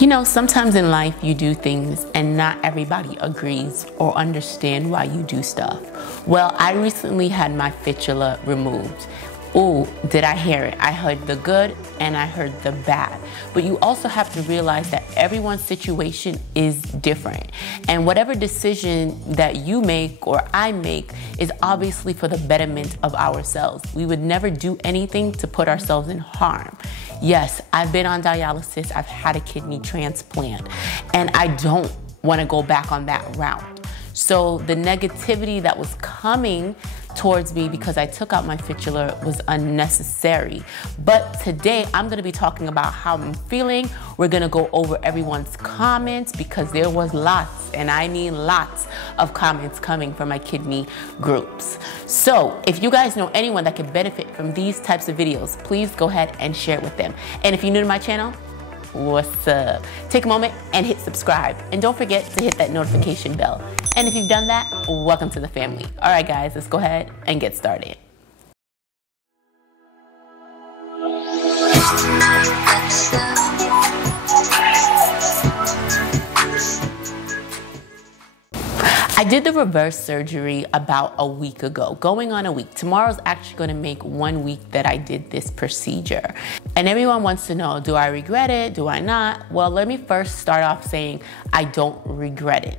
You know, sometimes in life you do things and not everybody agrees or understand why you do stuff. Well, I recently had my fistula removed. Ooh, did I hear it? I heard the good and I heard the bad. But you also have to realize that everyone's situation is different. And whatever decision that you make or I make is obviously for the betterment of ourselves. We would never do anything to put ourselves in harm. Yes, I've been on dialysis, I've had a kidney transplant, and I don't want to go back on that route. So the negativity that was coming towards me because I took out my fistula was unnecessary. But today I'm going to be talking about how I'm feeling. We're going to go over everyone's comments because there was lots, and I mean lots of comments coming from my kidney groups. So if you guys know anyone that could benefit from these types of videos, please go ahead and share it with them. And if you're new to my channel, what's up? Take a moment and hit subscribe. And don't forget to hit that notification bell. And if you've done that, welcome to the family. All right, guys, let's go ahead and get started. I did the reverse surgery about a week ago, going on a week. Tomorrow's actually going to make 1 week that I did this procedure. And everyone wants to know, do I regret it? Do I not? Well, let me first start off saying I don't regret it.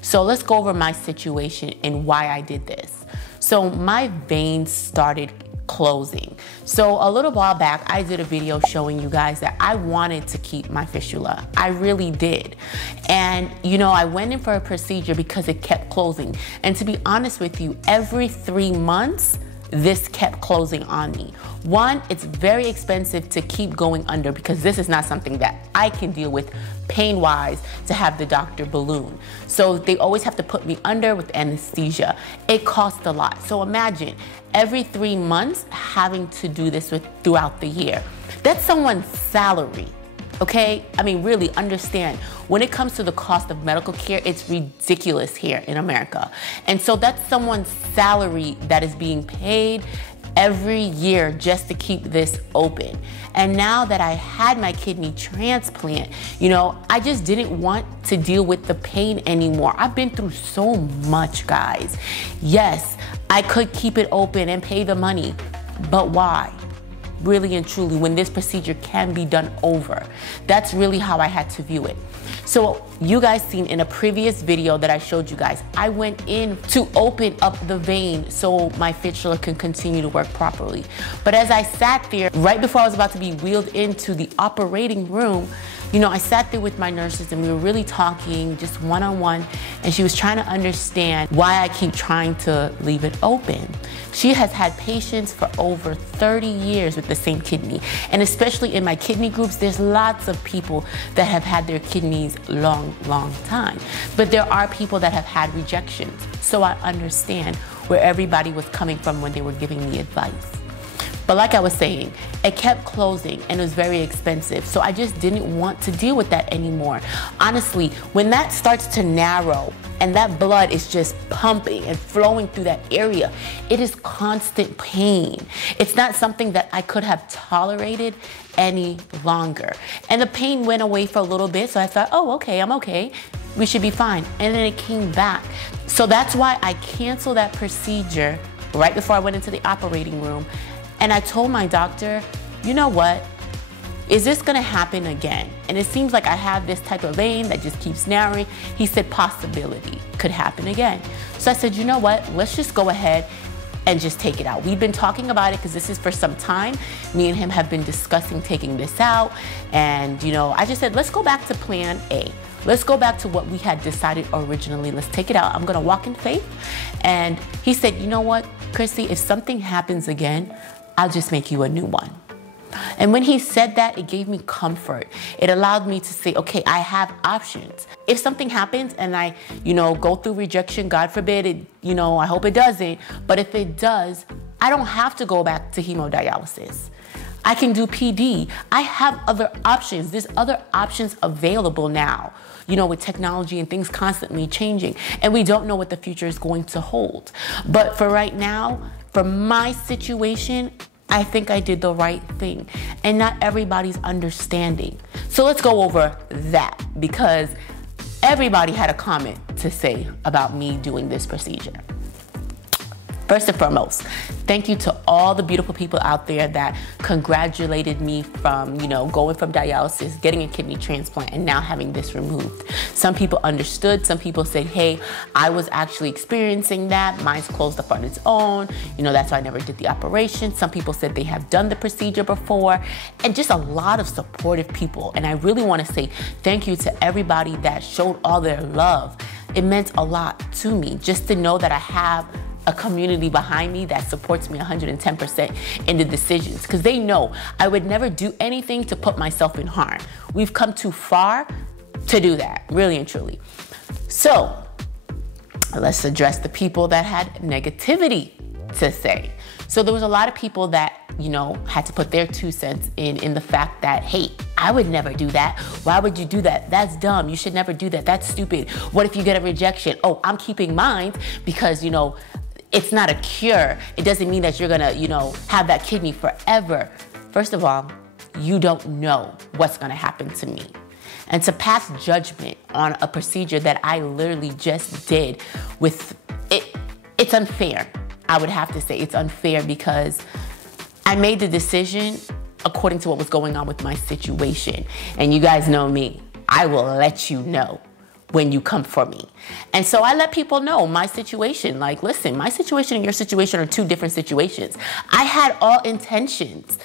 So let's go over my situation and why I did this. So my veins started closing. So a little while back, I did a video showing you guys that I wanted to keep my fistula. I really did. And you know, I went in for a procedure because it kept closing. And to be honest with you, every 3 months, this kept closing on me. One, it's very expensive to keep going under because this is not something that I can deal with pain-wise to have the doctor balloon. So they always have to put me under with anesthesia. It costs a lot. So imagine every 3 months having to do this throughout the year. That's someone's salary. Okay, I mean, really understand, when it comes to the cost of medical care, it's ridiculous here in America. And so that's someone's salary that is being paid every year just to keep this open. And now that I had my kidney transplant, you know, I just didn't want to deal with the pain anymore. I've been through so much, guys. Yes, I could keep it open and pay the money, but why? Really and truly, when this procedure can be done over. That's really how I had to view it. So you guys seen in a previous video that I showed you guys, I went in to open up the vein so my fistula can continue to work properly. But as I sat there, right before I was about to be wheeled into the operating room, you know, I sat there with my nurses and we were really talking just one-on-one, and she was trying to understand why I keep trying to leave it open. She has had patients for over 30 years with the same kidney. And especially in my kidney groups, there's lots of people that have had their kidneys long time. But there are people that have had rejections. So I understand where everybody was coming from when they were giving me advice. But like I was saying, it kept closing and it was very expensive. So I just didn't want to deal with that anymore. Honestly, when that starts to narrow and that blood is just pumping and flowing through that area, it is constant pain. It's not something that I could have tolerated any longer. And the pain went away for a little bit. So I thought, oh, okay, I'm okay. We should be fine. And then it came back. So that's why I canceled that procedure right before I went into the operating room. And I told my doctor, you know what? Is this gonna happen again? And it seems like I have this type of vein that just keeps narrowing. He said possibility, could happen again. So I said, you know what? Let's just go ahead and just take it out. We've been talking about it because this is for some time. Me and him have been discussing taking this out. And you know, I just said, let's go back to plan A. Let's go back to what we had decided originally. Let's take it out. I'm gonna walk in faith. And he said, you know what, Chrissy, if something happens again, I'll just make you a new one. And when he said that, it gave me comfort. It allowed me to say, okay, I have options. If something happens and I, you know, go through rejection, God forbid it, you know, I hope it doesn't. But if it does, I don't have to go back to hemodialysis. I can do PD. I have other options. There's other options available now, you know, with technology and things constantly changing. And we don't know what the future is going to hold. But for right now, for my situation, I think I did the right thing. And not everybody's understanding. So let's go over that, because everybody had a comment to say about me doing this procedure. First and foremost, thank you to all the beautiful people out there that congratulated me from, going from dialysis, getting a kidney transplant, and now having this removed. Some people understood. Some people said, hey, I was actually experiencing that. Mine's closed up on its own. That's why I never did the operation. Some people said they have done the procedure before, and just a lot of supportive people. And I really want to say thank you to everybody that showed all their love. It meant a lot to me just to know that I have a community behind me that supports me 110% in the decisions, because they know I would never do anything to put myself in harm. We've come too far to do that, really and truly. So let's address the people that had negativity to say. So there was a lot of people that, had to put their 2 cents in the fact that, hey, I would never do that. Why would you do that? That's dumb. You should never do that. That's stupid. What if you get a rejection? Oh, I'm keeping mine because, it's not a cure. It doesn't mean that you're gonna, have that kidney forever. First of all, you don't know what's gonna happen to me. And to pass judgment on a procedure that I literally just did with it, it's unfair. I would have to say it's unfair, because I made the decision according to what was going on with my situation. And you guys know me, I will let you know when you come for me. And so I let people know my situation. Like, listen, my situation and your situation are 2 different situations. I had all intentions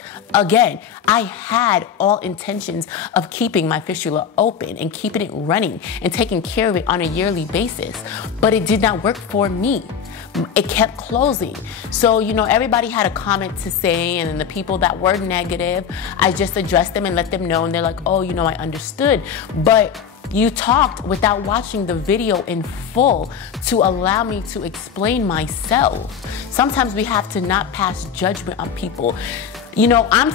of keeping my fistula open and keeping it running and taking care of it on a yearly basis. But it did not work for me. It kept closing. So, everybody had a comment to say, and then the people that were negative, I just addressed them and let them know, and they're like, oh, I understood. But you talked without watching the video in full to allow me to explain myself. Sometimes we have to not pass judgment on people. I'm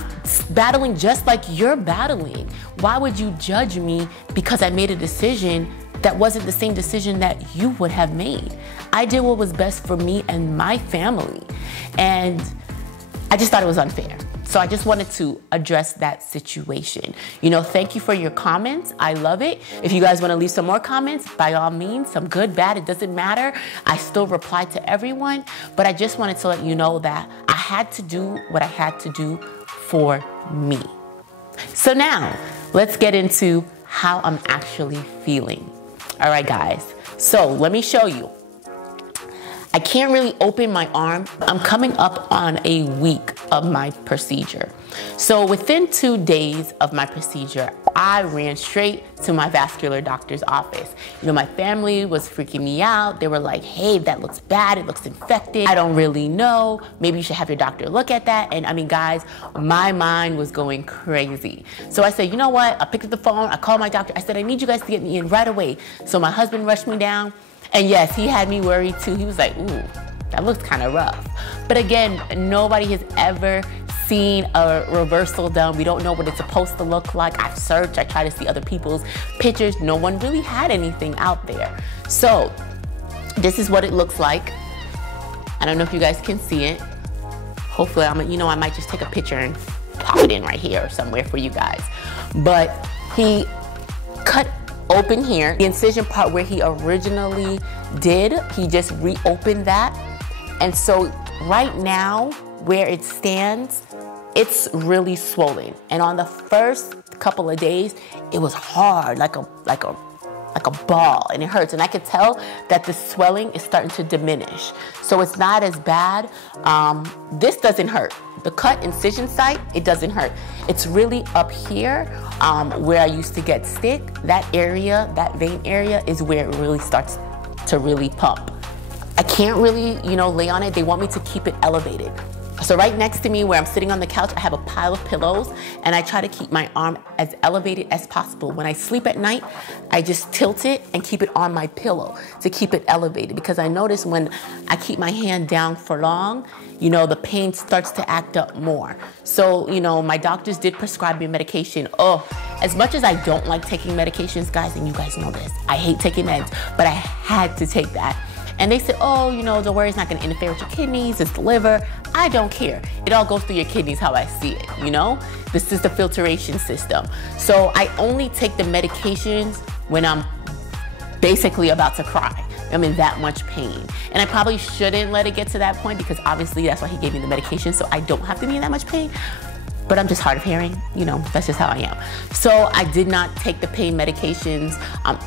battling just like you're battling. Why would you judge me because I made a decision that wasn't the same decision that you would have made? I did what was best for me and my family. And I just thought it was unfair. So I just wanted to address that situation. Thank you for your comments. I love it. If you guys want to leave some more comments, by all means, some good, bad, it doesn't matter. I still reply to everyone, but I just wanted to let you know that I had to do what I had to do for me. So now let's get into how I'm actually feeling. All right, guys. So let me show you. I can't really open my arm. I'm coming up on a week of my procedure. So within 2 days of my procedure, I ran straight to my vascular doctor's office. My family was freaking me out. They were like, hey, that looks bad. It looks infected. I don't really know. Maybe you should have your doctor look at that. And guys, my mind was going crazy. So I said, you know what? I picked up the phone. I called my doctor. I said, I need you guys to get me in right away. So my husband rushed me down. And yes, he had me worried too. He was like, ooh, that looks kind of rough. But again, nobody has ever seen a reversal done. We don't know what it's supposed to look like. I've searched, I tried to see other people's pictures. No one really had anything out there. So this is what it looks like. I don't know if you guys can see it. Hopefully, I might just take a picture and pop it in right here or somewhere for you guys. But he cut open here. The incision part where he originally did, he just reopened that. And so right now, where it stands, it's really swollen. And on the first couple of days, it was hard, like a ball, and it hurts. And I could tell that the swelling is starting to diminish. So it's not as bad. This doesn't hurt. The cut incision site, it doesn't hurt. It's really up here where I used to get stick. That area, that vein area, is where it really starts to really pump. I can't really, lay on it. They want me to keep it elevated. So right next to me where I'm sitting on the couch, I have a pile of pillows, and I try to keep my arm as elevated as possible. When I sleep at night, I just tilt it and keep it on my pillow to keep it elevated, because I notice when I keep my hand down for long, the pain starts to act up more. So, my doctors did prescribe me medication. Oh, as much as I don't like taking medications, guys, and you guys know this, I hate taking meds, but I had to take that. And they said, oh, you know, don't worry, it's not gonna interfere with your kidneys, it's the liver. I don't care. It all goes through your kidneys how I see it, you know? This is the filtration system. So I only take the medications when I'm basically about to cry. I'm in that much pain. And I probably shouldn't let it get to that point because obviously that's why he gave me the medication, so I don't have to be in that much pain. But I'm just hard of hearing, you know, that's just how I am. So I did not take the pain medications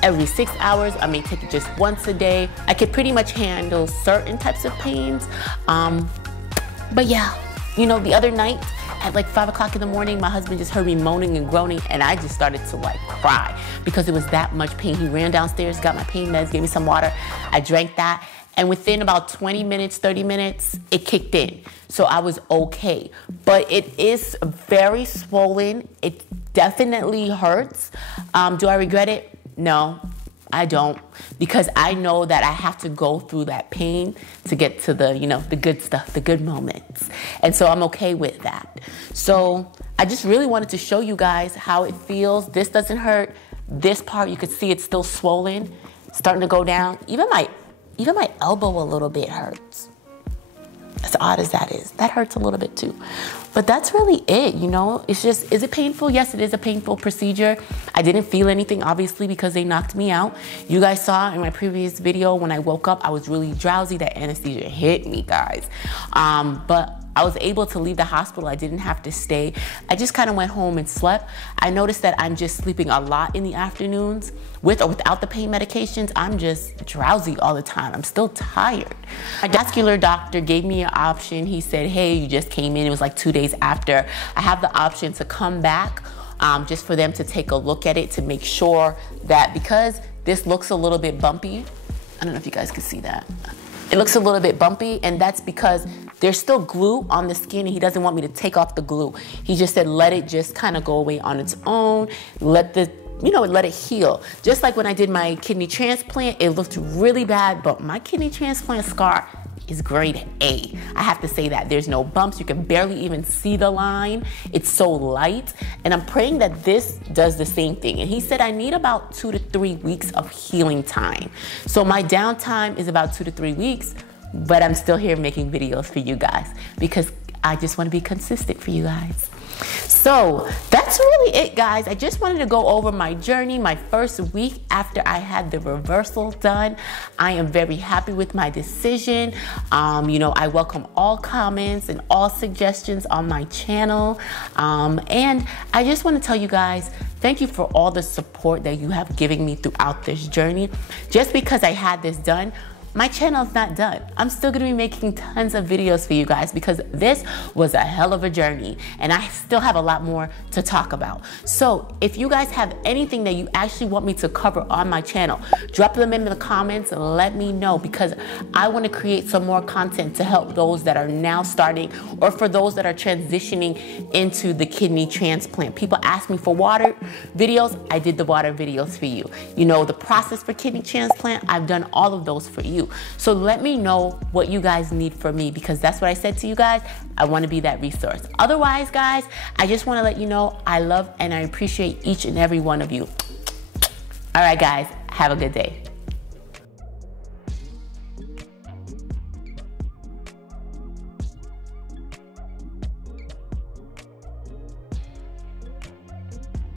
every 6 hours. I may take it just once a day. I could pretty much handle certain types of pains. But yeah, you know, the other night at like 5 o'clock in the morning, my husband just heard me moaning and groaning and I just started to like cry because it was that much pain. He ran downstairs, got my pain meds, gave me some water. I drank that. And within about 20 minutes, 30 minutes, it kicked in. So I was okay. But it is very swollen. It definitely hurts. Do I regret it? No, I don't. Because I know that I have to go through that pain to get to the, you know, the good stuff, the good moments. And so I'm okay with that. So I just really wanted to show you guys how it feels. This doesn't hurt. This part, you can see it's still swollen, starting to go down. Even my elbow a little bit hurts. As odd as that is, that hurts a little bit too. But that's really it, you know? It's just, is it painful? Yes, it is a painful procedure. I didn't feel anything, obviously, because they knocked me out. You guys saw in my previous video, when I woke up, I was really drowsy. That anesthesia hit me, guys. But I was able to leave the hospital. I didn't have to stay. I just kind of went home and slept. I noticed that I'm just sleeping a lot in the afternoons. With or without the pain medications, I'm just drowsy all the time. I'm still tired. My vascular doctor gave me an option. He said, hey, you just came in. It was like 2 days after. I have the option to come back just for them to take a look at it to make sure that, because this looks a little bit bumpy. I don't know if you guys can see that. It looks a little bit bumpy, and that's because there's still glue on the skin and he doesn't want me to take off the glue. He just said, let it just kind of go away on its own. Let it heal. Just like when I did my kidney transplant, it looked really bad, but my kidney transplant scar is grade A. I have to say that. There's no bumps. You can barely even see the line. It's so light. And I'm praying that this does the same thing. And he said I need about 2 to 3 weeks of healing time. So my downtime is about 2 to 3 weeks, but I'm still here making videos for you guys because I just want to be consistent for you guys. So that's really it, guys. I just wanted to go over my journey, my first week after I had the reversal done. I am very happy with my decision. You know, I welcome all comments and all suggestions on my channel. And I just want to tell you guys, thank you for all the support that you have given me throughout this journey. Just because I had this done, my channel is not done. I'm still gonna be making tons of videos for you guys because this was a hell of a journey and I still have a lot more to talk about. So if you guys have anything that you actually want me to cover on my channel, drop them in the comments and let me know because I wanna create some more content to help those that are now starting or for those that are transitioning into the kidney transplant. People ask me for water videos, I did the water videos for you. You know, the process for kidney transplant, I've done all of those for you. So let me know what you guys need from me because that's what I said to you guys. I want to be that resource. Otherwise, guys, I just want to let you know I love and I appreciate each and every one of you. All right, guys, have a good day.